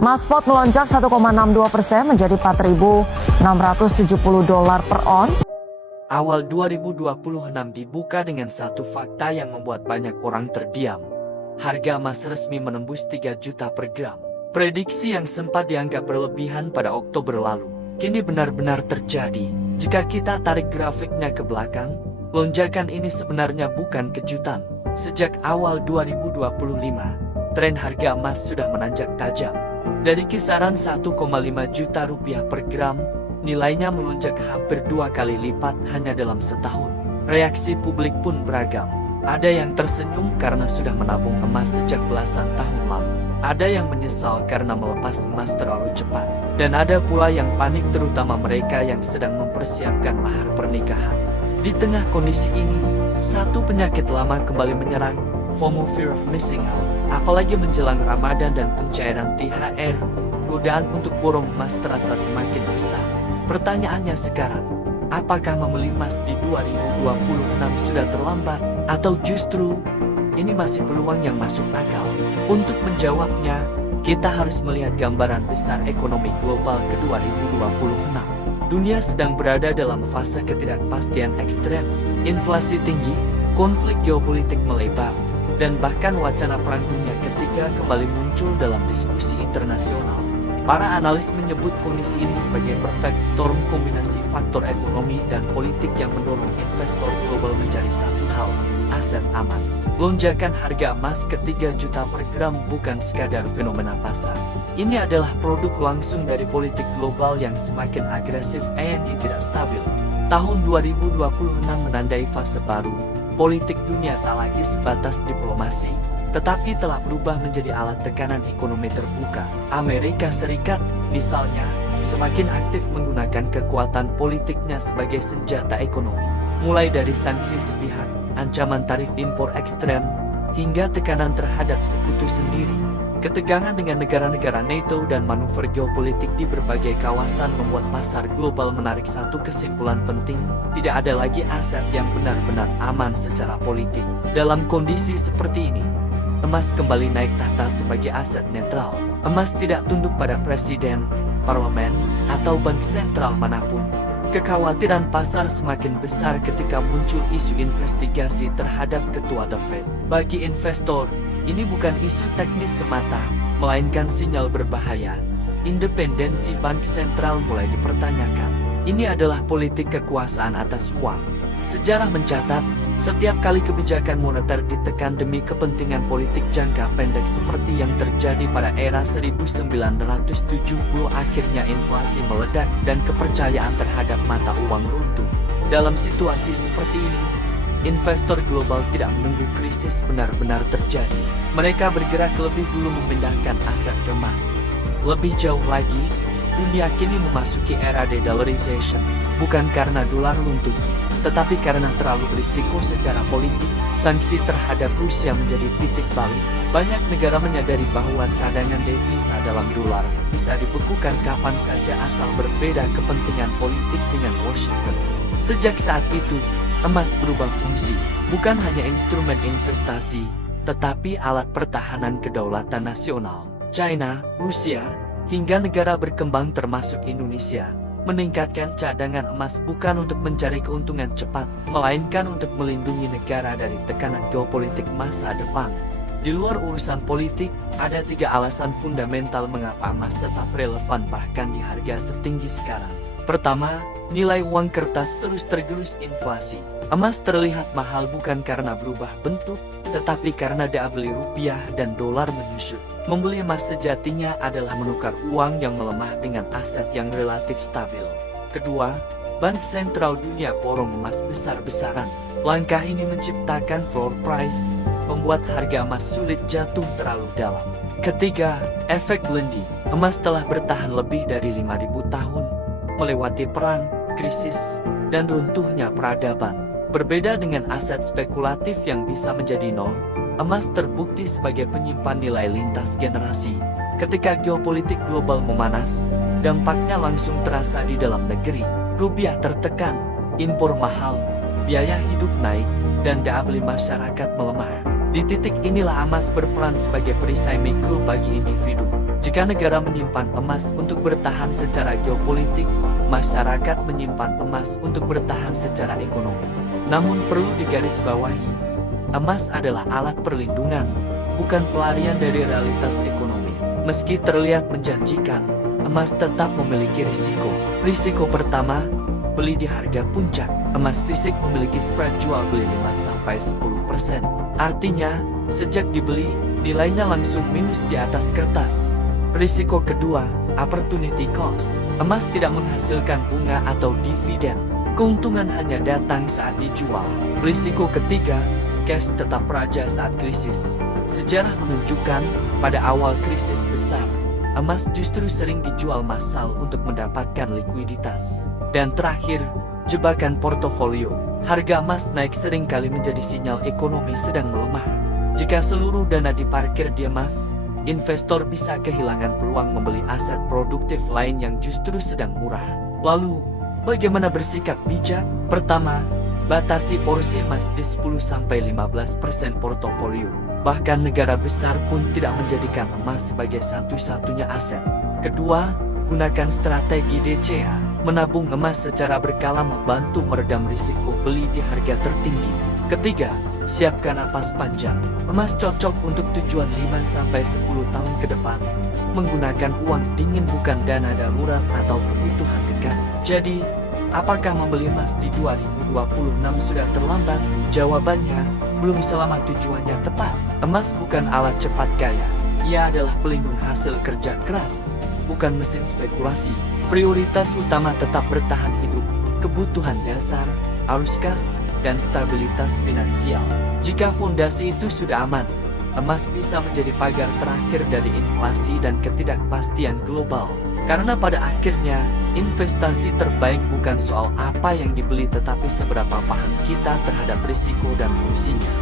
Emas spot melonjak 1,62% menjadi $4.670 per ons. Awal 2026 dibuka dengan satu fakta yang membuat banyak orang terdiam. Harga emas resmi menembus 3 juta per gram. Prediksi yang sempat dianggap berlebihan pada Oktober lalu, kini benar-benar terjadi. Jika kita tarik grafiknya ke belakang, lonjakan ini sebenarnya bukan kejutan. Sejak awal 2025, tren harga emas sudah menanjak tajam. Dari kisaran 1,5 juta rupiah per gram, nilainya melonjak hampir 2 kali lipat hanya dalam setahun. Reaksi publik pun beragam. Ada yang tersenyum karena sudah menabung emas sejak belasan tahun lalu. Ada yang menyesal karena melepas emas terlalu cepat. Dan ada pula yang panik, terutama mereka yang sedang mempersiapkan mahar pernikahan. Di tengah kondisi ini, satu penyakit lama kembali menyerang, FOMO, fear of missing out. Apalagi menjelang Ramadan dan pencairan THR, godaan untuk borong emas terasa semakin besar. Pertanyaannya sekarang, apakah membeli emas di 2026 sudah terlambat? Atau justru, ini masih peluang yang masuk akal? Untuk menjawabnya, kita harus melihat gambaran besar ekonomi global ke 2026. Dunia sedang berada dalam fase ketidakpastian ekstrem. Inflasi tinggi, konflik geopolitik melebar, dan bahkan wacana perang dunia ketiga kembali muncul dalam diskusi internasional. Para analis menyebut kondisi ini sebagai perfect storm, kombinasi faktor ekonomi dan politik yang mendorong investor global mencari satu hal, aset aman. Lonjakan harga emas ke 3 juta per gram bukan sekadar fenomena pasar. Ini adalah produk langsung dari politik global yang semakin agresif dan tidak stabil. Tahun 2026 menandai fase baru. Politik dunia tak lagi sebatas diplomasi, tetapi telah berubah menjadi alat tekanan ekonomi terbuka. Amerika Serikat, misalnya, semakin aktif menggunakan kekuatan politiknya sebagai senjata ekonomi. Mulai dari sanksi sepihak, ancaman tarif impor ekstrem, hingga tekanan terhadap sekutu sendiri. Ketegangan dengan negara-negara NATO dan manuver geopolitik di berbagai kawasan membuat pasar global menarik satu kesimpulan penting, tidak ada lagi aset yang benar-benar aman secara politik. Dalam kondisi seperti ini, emas kembali naik tahta sebagai aset netral. Emas tidak tunduk pada presiden, parlemen, atau bank sentral manapun. Kekhawatiran pasar semakin besar ketika muncul isu investigasi terhadap ketua The Fed. Bagi investor, ini bukan isu teknis semata, melainkan sinyal berbahaya. Independensi bank sentral mulai dipertanyakan. Ini adalah politik kekuasaan atas uang. Sejarah mencatat, setiap kali kebijakan moneter ditekan demi kepentingan politik jangka pendek seperti yang terjadi pada era 1970, akhirnya inflasi meledak dan kepercayaan terhadap mata uang runtuh. Dalam situasi seperti ini, investor global tidak menunggu krisis benar-benar terjadi. Mereka bergerak lebih dulu memindahkan aset ke emas. Lebih jauh lagi, dunia kini memasuki era de-dollarization, bukan karena dolar runtuh, tetapi karena terlalu berisiko secara politik. Sanksi terhadap Rusia menjadi titik balik. Banyak negara menyadari bahwa cadangan devisa dalam dolar bisa dibekukan kapan saja asal berbeda kepentingan politik dengan Washington. Sejak saat itu, emas berubah fungsi, bukan hanya instrumen investasi, tetapi alat pertahanan kedaulatan nasional. China, Rusia, hingga negara berkembang termasuk Indonesia, meningkatkan cadangan emas bukan untuk mencari keuntungan cepat, melainkan untuk melindungi negara dari tekanan geopolitik masa depan. Di luar urusan politik, ada 3 alasan fundamental mengapa emas tetap relevan bahkan di harga setinggi sekarang. Pertama, nilai uang kertas terus tergerus inflasi. Emas terlihat mahal bukan karena berubah bentuk, tetapi karena daya beli rupiah dan dolar menyusut. Membeli emas sejatinya adalah menukar uang yang melemah dengan aset yang relatif stabil. Kedua, bank sentral dunia borong emas besar-besaran. Langkah ini menciptakan floor price, membuat harga emas sulit jatuh terlalu dalam. Ketiga, efek Lendi. Emas telah bertahan lebih dari 5.000 tahun, melewati perang, krisis, dan runtuhnya peradaban. Berbeda dengan aset spekulatif yang bisa menjadi nol, emas terbukti sebagai penyimpan nilai lintas generasi. Ketika geopolitik global memanas, dampaknya langsung terasa di dalam negeri. Rupiah tertekan, impor mahal, biaya hidup naik, dan daya beli masyarakat melemah. Di titik inilah emas berperan sebagai perisai mikro bagi individu. Jika negara menyimpan emas untuk bertahan secara geopolitik, masyarakat menyimpan emas untuk bertahan secara ekonomi. Namun perlu digarisbawahi, emas adalah alat perlindungan, bukan pelarian dari realitas ekonomi. Meski terlihat menjanjikan, emas tetap memiliki risiko. Risiko pertama, beli di harga puncak. Emas fisik memiliki spread jual beli 5-10%. Artinya, sejak dibeli, nilainya langsung minus di atas kertas. Risiko kedua, opportunity cost. Emas tidak menghasilkan bunga atau dividen. Keuntungan hanya datang saat dijual. Risiko ketiga, cash tetap raja saat krisis. Sejarah menunjukkan, pada awal krisis besar, emas justru sering dijual massal untuk mendapatkan likuiditas. Dan terakhir, jebakan portofolio. Harga emas naik seringkali menjadi sinyal ekonomi sedang melemah. Jika seluruh dana diparkir di emas, investor bisa kehilangan peluang membeli aset produktif lain yang justru sedang murah. Lalu, bagaimana bersikap bijak? Pertama, batasi porsi emas di 10-15% portofolio. Bahkan negara besar pun tidak menjadikan emas sebagai satu-satunya aset. Kedua, gunakan strategi DCA. Menabung emas secara berkala membantu meredam risiko beli di harga tertinggi. Ketiga, siapkan napas panjang. Emas cocok untuk tujuan 5-10 tahun ke depan. Menggunakan uang dingin bukan dana darurat atau kebutuhan dekat. Jadi, apakah membeli emas di 2026 sudah terlambat? Jawabannya, belum selama tujuannya tepat. Emas bukan alat cepat kaya. Ia adalah pelindung hasil kerja keras, bukan mesin spekulasi. Prioritas utama tetap bertahan hidup, kebutuhan dasar, arus kas, dan stabilitas finansial. Jika fondasi itu sudah aman, emas bisa menjadi pagar terakhir dari inflasi dan ketidakpastian global. Karena pada akhirnya, investasi terbaik bukan soal apa yang dibeli tetapi seberapa paham kita terhadap risiko dan fungsinya.